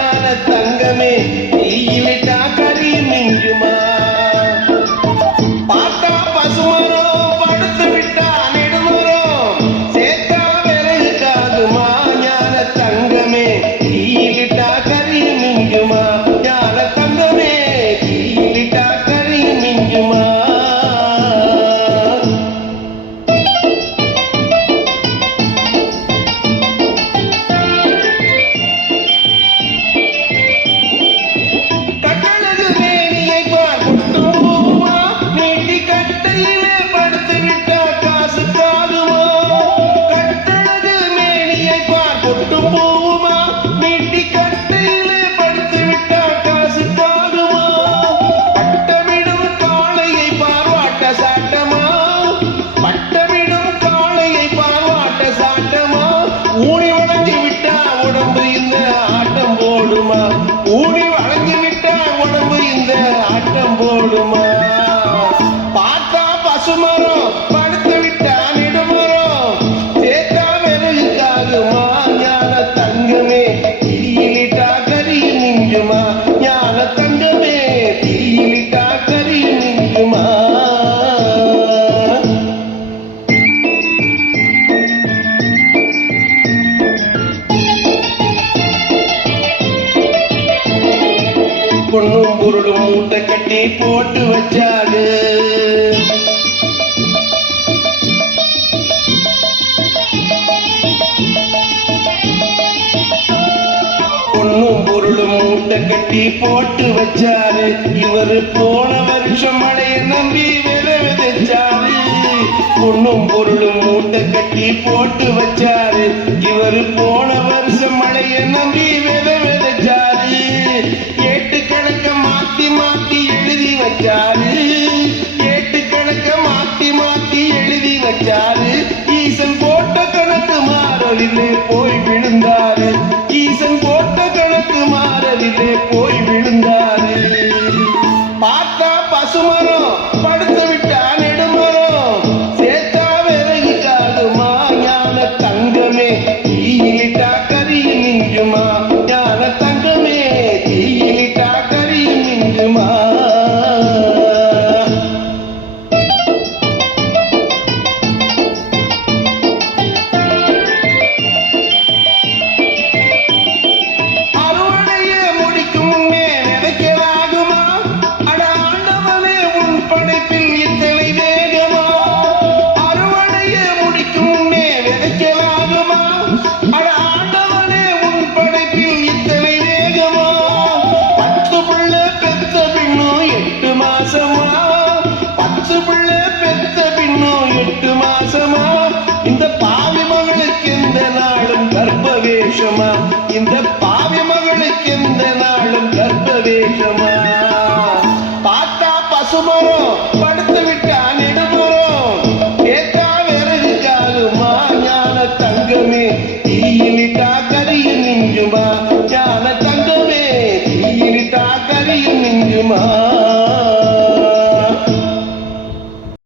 ஞான தங்கமே தீயிலிட்டா கறி மிஞ்சுமா பார்த்தா பசுமரம் படுத்து விட்டா நெடுமரம் சேர்த்தா விலகுக்காதுமா ஞான தங்கமே தீயிலிட்டா கறி மிஞ்சுமா ஞான தங்கமே தீயிலிட்டா கறி மிஞ்சுமா போவுமா நீட்டி கட்டையிலே படுத்து விட்டா காசு காதுமா பட்டமிடும் காளையை பார்வாட்ட சாட்டமா பட்டமிடும் காளையை பார்வாட்ட சாட்டமா ஊனி வளைஞ்சு விட்டா உடம்பு இந்த ஆட்டம் போடுமா ஊனி வளைஞ்சு விட்டா உடம்பு இந்த ஆட்டம் போடுமா பார்த்தா பசுமரம் படுத்து விட்டா நெடுமரம் சேர்த்தா விலகுக்காகுமா தங்கமே தீயிலிட்டா கறி மிஞ்சுமா ஞான தங்கமே தீயிலிட்டா கறி மிஞ்சுமா பொண்ணும் பொருளும் மூட்டை கட்டி போட்டு வச்சாடு பொண்ணும் பொருளும் மூட்டை கட்டி போட்டு வச்சாரு இவரு போன வருஷம் மழைய நம்பி விதை விதைச்சாரு பொண்ணும் பொருளும் மூட்டை கட்டி போட்டு வச்சாரு இவரு போன வருஷம் மழைய நம்பி விதை விதைச்சாரு ஏட்டு கணக்க மாத்தி மாத்தி எழுதி வச்சாரு ஏட்டு கணக்க மாத்தி மாத்தி எழுதி வச்சாரு ஈசன் போட்ட கணக்கு மாறவில்லை போய் விழுந்தாரு ஈசன் போட்ட கணக்கு மாறவில்லை போய் விழுந்தாரு